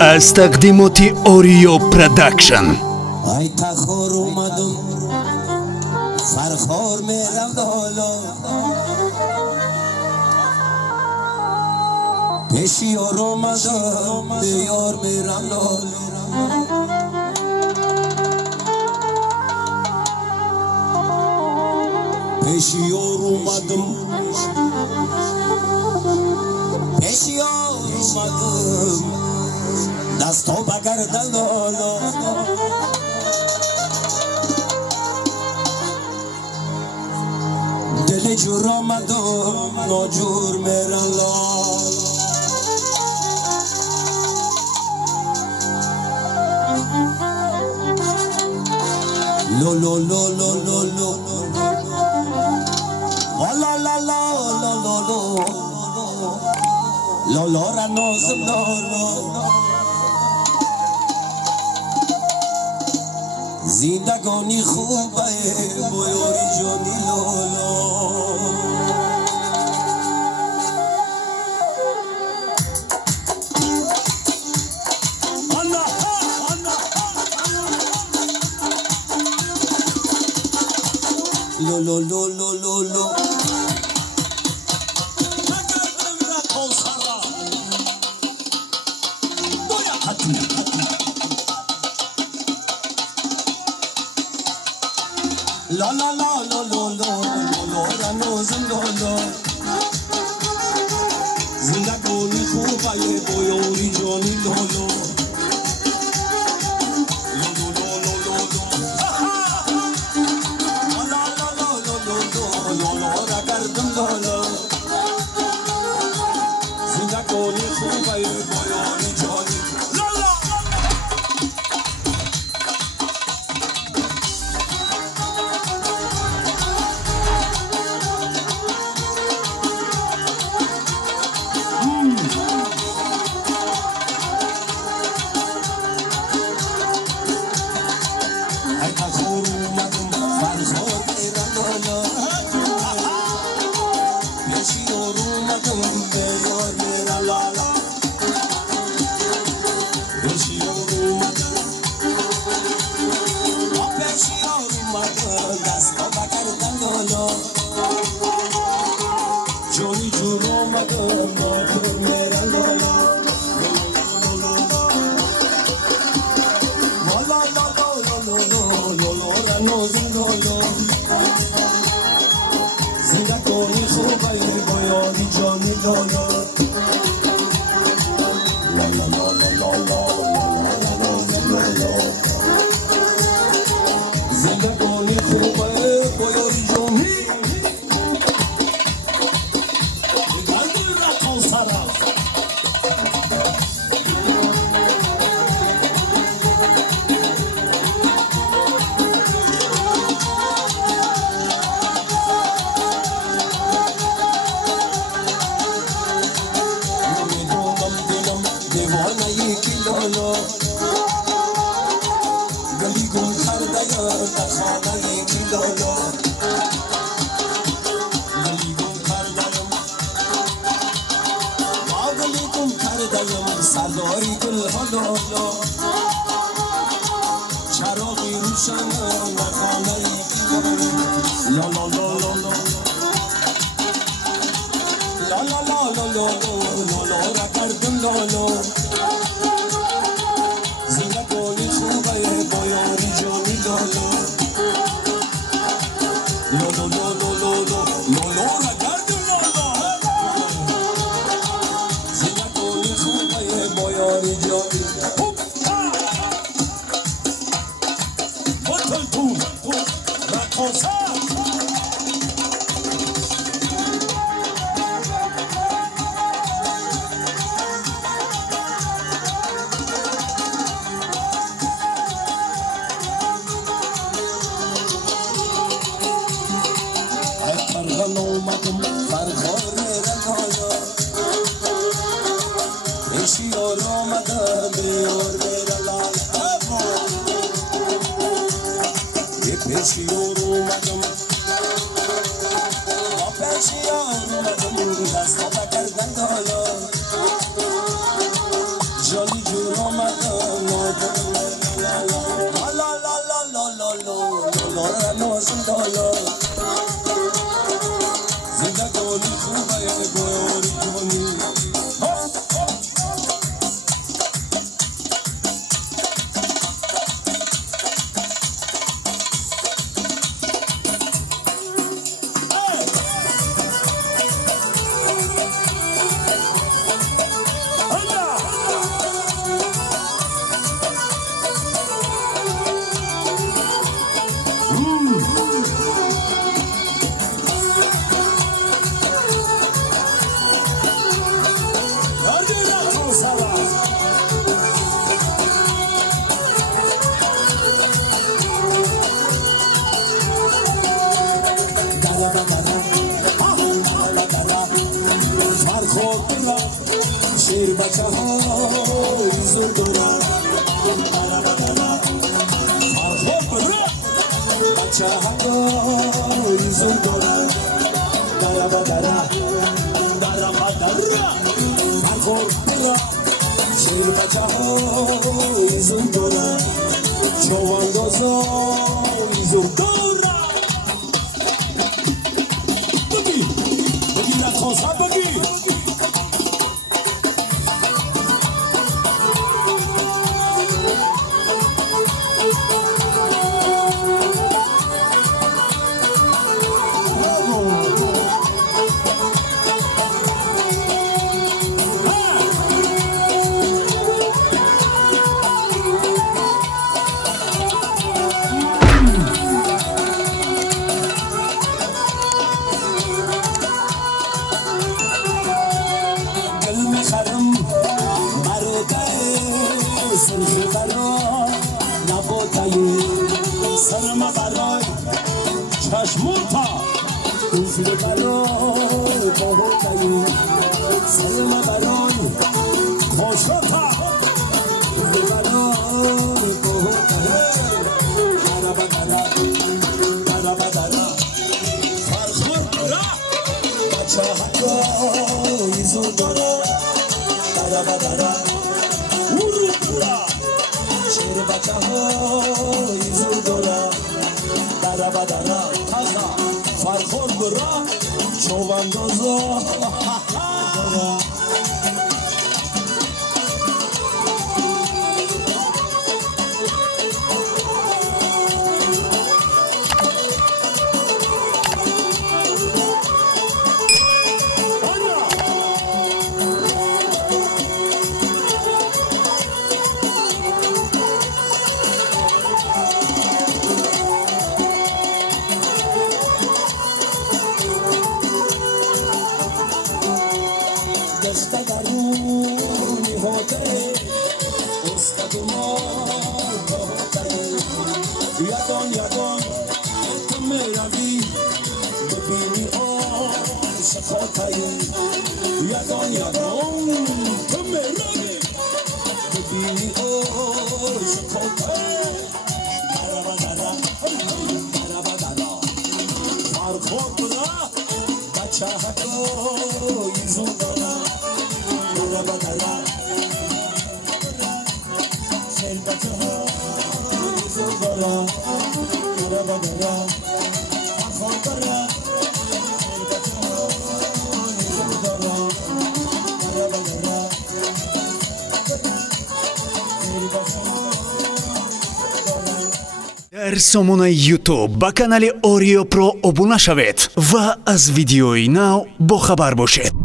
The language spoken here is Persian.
از تقدیمات اوریو پروداکشن. ای تخور اومدم فرخور میرم دالا پیشی یار اومدم دیار میرم دالا پیشی یار اومدم پیشی یار اومدم دستو بگردن دالا دل جور آمدم ناجور میرن لال لو لو لو لو لو لا لا لا لا لا لا لا لا را نازم لا لا زندگانی خوبه بایاری جانی لالا لو لو لو لو لو لو لا لا لا لا لا لا را نازم لا لا زندگانی خوبه بایاری جانی لا لا زندگانی خوبه بایاری جانی لا لا جانی جور آمدم ناجور میرن لالا لا لا لا لا لا لا را نازم لالا زندگانی خوبه بایاری جانی لالا لا لا لا لا لا لا نازم لالا زندگانی خوبه بایاری جانی گلی گم کرده یا در خانه یکی لالا گلی گم کرده ما گلی گم کرده سرداری گل ها لالا چراغی روشن در خانه یکی لالا لا لا لا لا لا لا لا لا لا لا را کردم لالا زندگانی خوبه بایاری جانی لالا لا لا لا لا لا لا لا را کردم لالا زندگانی خوبه بایاری جانی بطل تو رقاصه اومدم فرخور میرم دالا پیشی یار اومدم دیار میرم لالا یه پیشی یار اومدم با پیشی یار اومدم دستا بگردن دالا جانی جورم نازم دالا زندگانی خوبه یعنی گوری کنی شیر بچه های زور دارم فرخوب برا بچه های زور دارم دره با دره فرخوب برا شیر بچه های زور دارم چوانداز های زور دارم بگی نخواستم بگی سرخ برای نباتایی سرم برای چشموتا دوزی برای باهوتایی سرم برای خوشتا دوزی برای باهوتایی درا بدرا فرخور برا بچه حقای زور دارا درا بدرا شیر بچه های زور دارم دره با دره تازه فرخور برا چواندازا دارم دسته درونی هاته استاد ما هاته یادان تو میروی ببینی عاشقاته یادان تو میروی ببینی عاشقاته درا فرخور برا بچه حقای زور دارم شیر بچه های زور دارم فرخور برا شیر بچه های زور دارم شیر بچه در سامانه یوتیوب با کانال اوریو پرو обуна шавед ва аз видеои нав бохабар бошед.